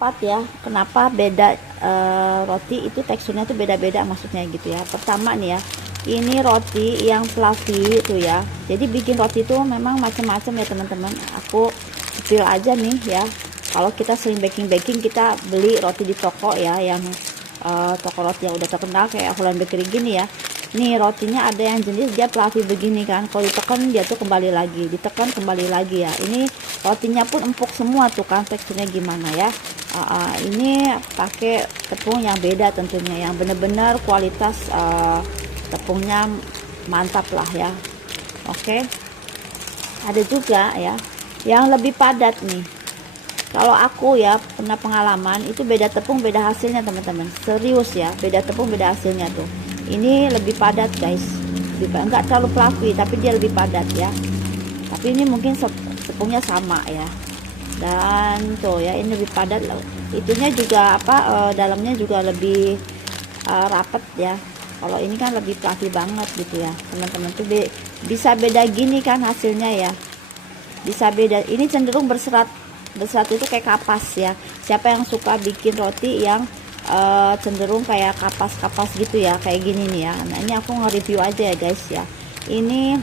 Tepat ya, kenapa beda roti itu teksturnya tuh beda-beda maksudnya gitu ya. Pertama nih ya, ini roti yang fluffy itu ya, jadi bikin roti itu memang macam-macam ya teman-teman. Aku spill aja nih ya, kalau kita sering baking kita beli roti di toko ya, yang toko roti yang udah terkenal kayak Holland Bakery gini ya. Nih rotinya ada yang jenis dia fluffy begini kan, kalau ditekan dia tuh kembali lagi, ditekan kembali lagi ya. Ini rotinya pun empuk semua tuh kan, teksturnya gimana ya. Ini pakai tepung yang beda tentunya, yang bener-bener kualitas tepungnya mantap lah ya. Oke, ada juga ya yang lebih padat nih. Kalau aku ya pernah pengalaman, itu beda tepung beda hasilnya teman-teman, serius ya, beda tepung beda hasilnya tuh. Ini lebih padat guys, enggak terlalu fluffy tapi dia lebih padat ya. Tapi ini mungkin tepungnya sama ya, dan tuh ya ini lebih padat, itunya juga dalamnya juga lebih rapet ya. Kalau ini kan lebih fluffy banget gitu ya teman-teman, tuh bisa beda gini kan hasilnya ya, bisa beda. Ini cenderung berserat itu kayak kapas ya. Siapa yang suka bikin roti yang cenderung kayak kapas-kapas gitu ya, kayak gini nih ya. Nah ini aku nge-review aja ya guys ya. Ini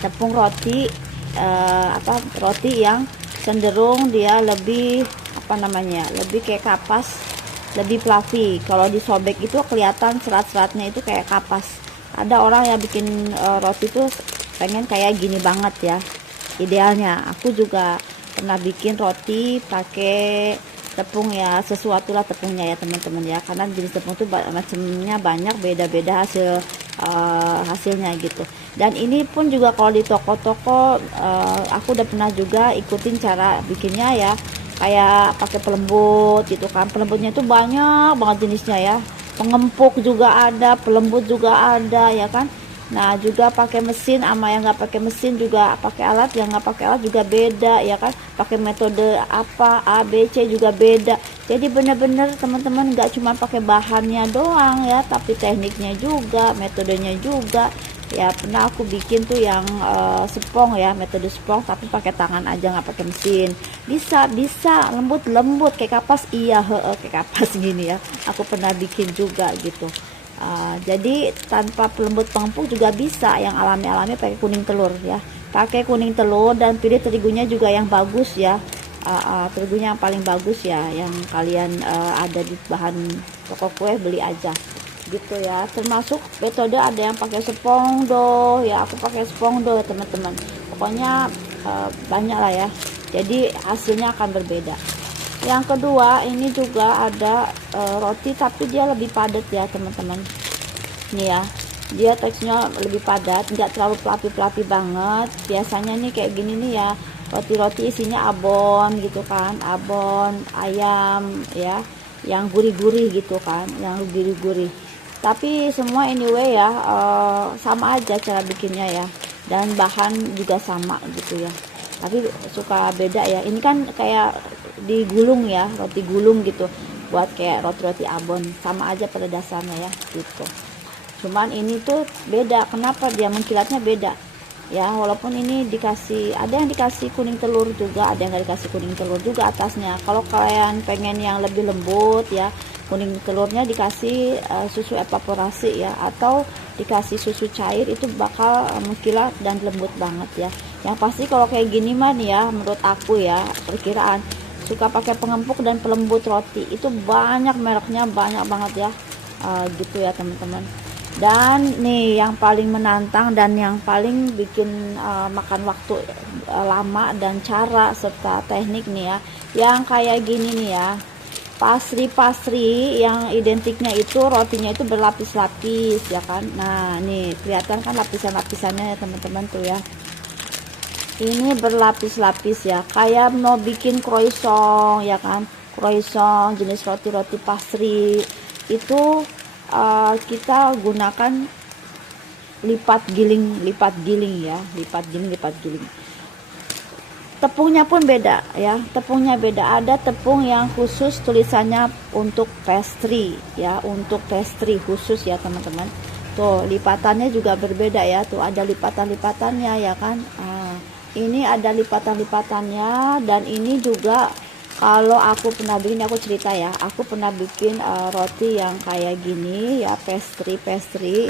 tepung roti roti yang cenderung dia lebih lebih kayak kapas, lebih fluffy. Kalau disobek itu kelihatan serat-seratnya itu kayak kapas. Ada orang yang bikin roti tuh pengen kayak gini banget ya idealnya. Aku juga pernah bikin roti pakai tepung ya, sesuatu lah tepungnya ya teman-teman ya, karena jenis tepung itu macamnya banyak, beda-beda hasilnya gitu. Dan ini pun juga kalau di toko-toko aku udah pernah juga ikutin cara bikinnya ya, kayak pakai pelembut gitu kan. Pelembutnya itu banyak banget jenisnya ya, pengempuk juga ada, pelembut juga ada ya kan. Nah juga pakai mesin sama yang nggak pakai mesin juga, pakai alat yang nggak pakai alat juga beda ya kan, pakai metode A B C juga beda. Jadi bener-bener teman-teman nggak cuma pakai bahannya doang ya, tapi tekniknya juga, metodenya juga ya. Pernah aku bikin tuh yang spong ya, metode spong tapi pakai tangan aja nggak pakai mesin, bisa lembut kayak kapas. Iya kayak kapas gini ya, aku pernah bikin juga gitu. Jadi tanpa pelembut pengempuk juga bisa, yang alami pakai kuning telur ya, pakai kuning telur, dan pilih terigunya juga yang bagus ya. Terigunya yang paling bagus ya, yang kalian ada di bahan toko kue beli aja gitu ya. Termasuk metode ada yang pakai spongdo ya, aku pakai spongdo teman-teman. Pokoknya banyak lah ya, jadi hasilnya akan berbeda. Yang kedua ini juga ada roti tapi dia lebih padat ya teman-teman. Nih ya, dia teksturnya lebih padat, nggak terlalu fluffy banget. Biasanya nih kayak gini nih ya, roti-roti isinya abon gitu kan, abon ayam ya, yang gurih-gurih gitu kan, yang gurih-gurih. Tapi semua anyway ya sama aja cara bikinnya ya, dan bahan juga sama gitu ya, tapi suka beda ya. Ini kan kayak digulung ya, roti gulung gitu, buat kayak roti-roti abon, sama aja pada dasarnya ya gitu. Cuman ini tuh beda, kenapa dia mengkilatnya beda ya, walaupun ini ada yang dikasih kuning telur juga, ada yang nggak dikasih kuning telur juga atasnya. Kalau kalian pengen yang lebih lembut ya, kuning telurnya dikasih susu evaporasi ya, atau dikasih susu cair, itu bakal mengkilat dan lembut banget ya. Yang pasti kalau kayak gini mah nih ya, menurut aku ya, perkiraan suka pakai pengempuk dan pelembut roti itu banyak mereknya, banyak banget ya gitu ya teman-teman. Dan nih yang paling menantang dan yang paling bikin makan waktu lama dan cara serta teknik nih ya, yang kayak gini nih ya, pastry yang identiknya itu rotinya itu berlapis-lapis ya kan. Nah nih kelihatan kan lapisan-lapisannya ya teman-teman tuh ya, ini berlapis-lapis ya, kayak mau bikin croissant ya kan. Croissant jenis roti-roti pastry itu kita gunakan lipat giling ya, lipat giling. Tepungnya pun beda ya, tepungnya beda. Ada tepung yang khusus tulisannya untuk pastry ya, untuk pastry khusus ya teman-teman. Tuh lipatannya juga berbeda ya, tuh ada lipatan-lipatannya ya kan. Ini ada lipatan-lipatannya, dan ini juga Kalau aku pernah bikin, aku cerita ya, aku pernah bikin roti yang kayak gini ya, pastry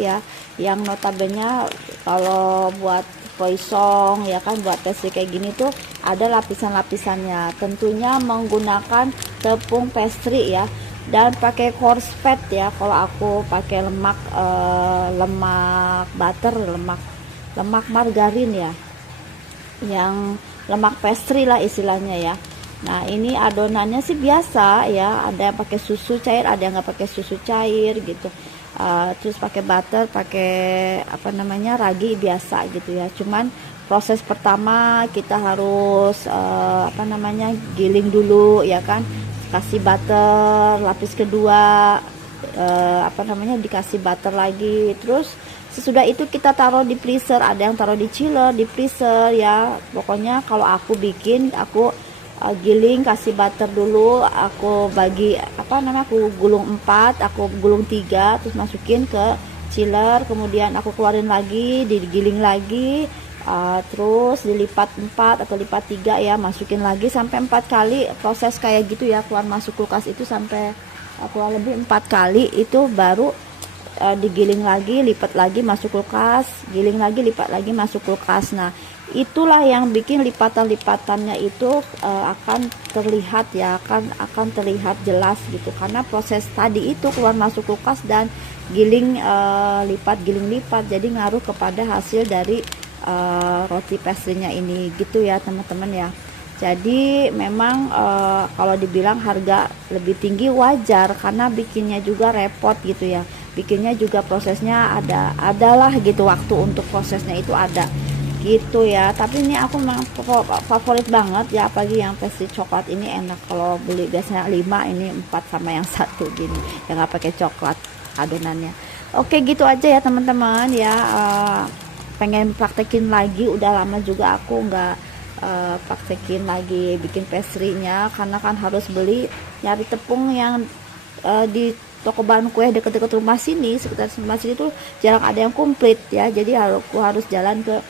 ya, yang notabene kalau buat croissant ya kan, buat pastry kayak gini tuh ada lapisan-lapisannya, tentunya menggunakan tepung pastry ya, dan pakai coarse fat ya. Kalau aku pakai lemak butter, lemak margarin ya, yang lemak pastry lah istilahnya ya. Nah ini adonannya sih biasa ya, ada yang pakai susu cair, ada yang nggak pakai susu cair gitu. Terus pakai butter, pakai apa namanya, ragi biasa gitu ya. Cuman proses pertama kita harus apa namanya, giling dulu ya kan, kasih butter, lapis kedua apa namanya, dikasih butter lagi. Terus sesudah itu kita taruh di freezer, ada yang taruh di chiller, di freezer ya. Pokoknya kalau aku bikin, aku giling, kasih butter dulu, aku bagi apa namanya, aku gulung 4, aku gulung 3, terus masukin ke chiller, kemudian aku keluarin lagi, digiling lagi, terus dilipat 4 atau lipat 3 ya, masukin lagi sampai 4 kali proses kayak gitu ya, keluar masuk kulkas itu sampai kurang lebih 4 kali, itu baru digiling lagi, lipat lagi, masuk kulkas, giling lagi, lipat lagi, masuk kulkas. Nah itulah yang bikin lipatan-lipatannya itu akan terlihat ya, akan terlihat jelas gitu, karena proses tadi itu keluar masuk kulkas dan giling lipat, giling lipat, jadi ngaruh kepada hasil dari roti pastrinya ini gitu ya teman-teman ya. Jadi memang kalau dibilang harga lebih tinggi wajar, karena bikinnya juga repot gitu ya, bikinnya juga prosesnya adalah gitu, waktu untuk prosesnya itu ada gitu ya. Tapi ini aku memang favorit banget ya, apalagi yang pastry coklat ini enak. Kalau beli biasanya 5, ini 4 sama yang satu gini yang nggak pakai coklat adonannya. Oke gitu aja ya teman-teman ya, pengen praktekin lagi, udah lama juga aku nggak praktekin lagi bikin pastry-nya, karena kan harus beli, nyari tepung yang di toko bahan kue deket-deket rumah sini, sekitar rumah sini tuh jarang ada yang komplit ya, jadi aku harus jalan ke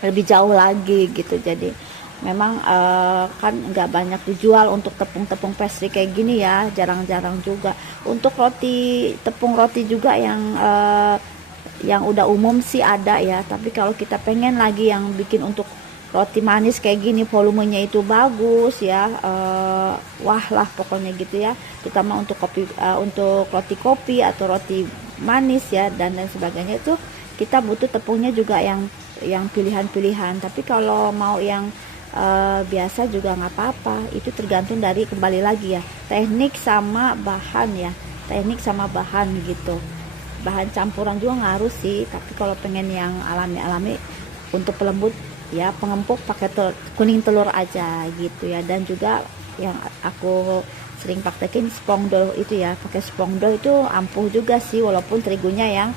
lebih jauh lagi gitu. Jadi memang kan nggak banyak dijual untuk tepung-tepung pastry kayak gini ya, jarang-jarang juga. Untuk tepung roti juga yang udah umum sih ada ya, tapi kalau kita pengen lagi yang bikin untuk roti manis kayak gini, volumenya itu bagus ya, wah lah pokoknya gitu ya, terutama untuk untuk roti kopi atau roti manis ya, dan lain sebagainya, itu kita butuh tepungnya juga yang pilihan-pilihan. Tapi kalau mau yang biasa juga nggak apa-apa, itu tergantung dari, kembali lagi ya, teknik sama bahan ya, teknik sama bahan gitu. Bahan campuran juga ngaruh sih, tapi kalau pengen yang alami-alami untuk pelembut ya, pengempuk pakai kuning telur aja gitu ya. Dan juga yang aku sering praktekin spongdol itu ya, pakai spongdol itu ampuh juga sih, walaupun terigunya yang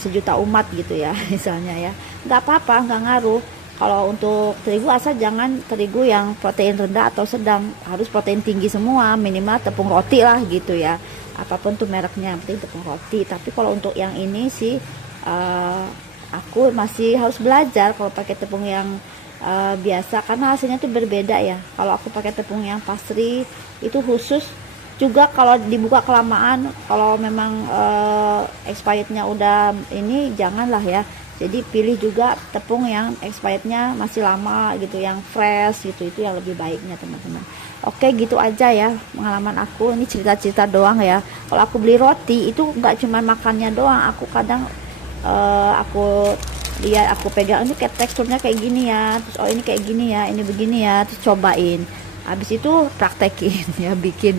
sejuta umat gitu ya misalnya ya, nggak apa-apa, nggak ngaruh. Kalau untuk terigu, asal jangan terigu yang protein rendah atau sedang, harus protein tinggi semua, minimal tepung roti lah gitu ya, apapun tuh mereknya, yang penting tepung roti. Tapi kalau untuk yang ini sih aku masih harus belajar kalau pakai tepung yang biasa, karena hasilnya tuh berbeda ya. Kalau aku pakai tepung yang pastry itu khusus juga, kalau dibuka kelamaan, kalau memang expirednya udah ini, janganlah ya. Jadi pilih juga tepung yang expirednya masih lama gitu, yang fresh gitu, itu yang lebih baiknya teman-teman. Oke gitu aja ya pengalaman aku, ini cerita-cerita doang ya. Kalau aku beli roti itu nggak cuma makannya doang, aku kadang aku lihat, aku pegang, ini kayak teksturnya kayak gini ya, terus oh ini kayak gini ya, ini begini ya, terus cobain, habis itu praktekin ya, bikin.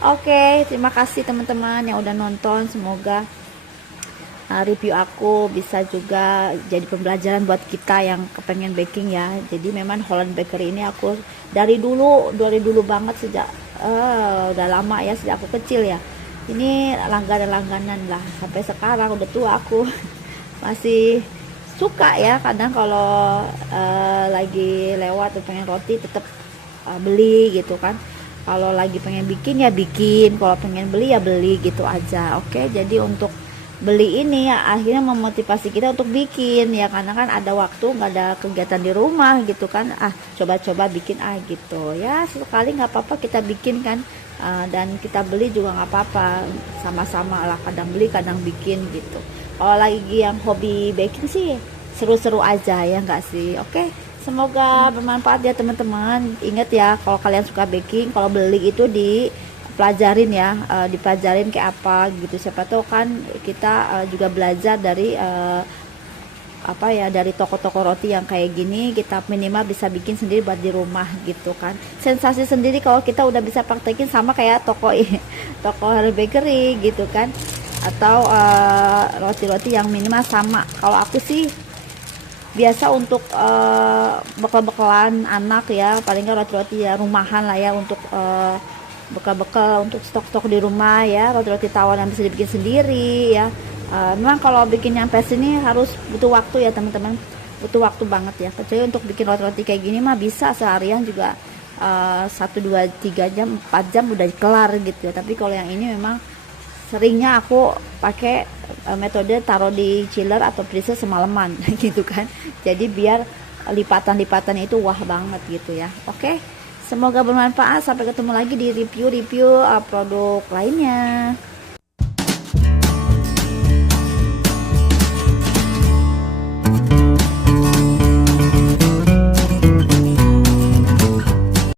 Oke, terima kasih teman-teman yang udah nonton, semoga review aku bisa juga jadi pembelajaran buat kita yang kepengen baking ya. Jadi memang Holland Bakery ini aku dari dulu banget, sejak udah lama ya, sejak aku kecil ya, ini langganan lah, sampai sekarang udah tua aku masih suka ya. Kadang kalau lagi lewat tuh pengen roti, tetap beli gitu kan. Kalau lagi pengen bikin ya bikin, kalau pengen beli ya beli gitu aja. Oke, jadi untuk beli ini ya akhirnya memotivasi kita untuk bikin ya, karena kan ada waktu nggak ada kegiatan di rumah gitu kan, coba-coba bikin gitu ya, sekali nggak apa-apa kita bikin kan. Dan kita beli juga nggak apa-apa, sama-sama lah, kadang beli kadang bikin gitu. Kalau lagi yang hobi baking sih seru-seru aja ya nggak sih. Oke, semoga bermanfaat ya teman-teman. Ingat ya, kalau kalian suka baking, kalau beli itu dipelajarin ya, dipelajarin kayak apa gitu, siapa tahu kan kita juga belajar dari apa ya, dari toko-toko roti yang kayak gini, kita minimal bisa bikin sendiri buat di rumah gitu kan. Sensasi sendiri kalau kita udah bisa praktekin, sama kayak toko toko bakery gitu kan, atau roti-roti yang minimal sama. Kalau aku sih biasa untuk bekal-bekalan anak ya, paling nggak roti-roti ya rumahan lah ya, untuk bekal-bekal untuk stok-stok di rumah ya, roti-roti tawar yang bisa dibikin sendiri ya. Memang kalau bikin nyampe sini harus butuh waktu ya teman-teman, butuh waktu banget ya. Kecuali untuk bikin roti-roti kayak gini mah bisa seharian juga, 1 2 3 jam 4 jam udah kelar gitu ya. Tapi kalau yang ini memang seringnya aku pakai metode taruh di chiller atau freezer semalaman gitu kan. Jadi biar lipatan-lipatan itu wah banget gitu ya. Oke, semoga bermanfaat. Sampai ketemu lagi di review-review produk lainnya.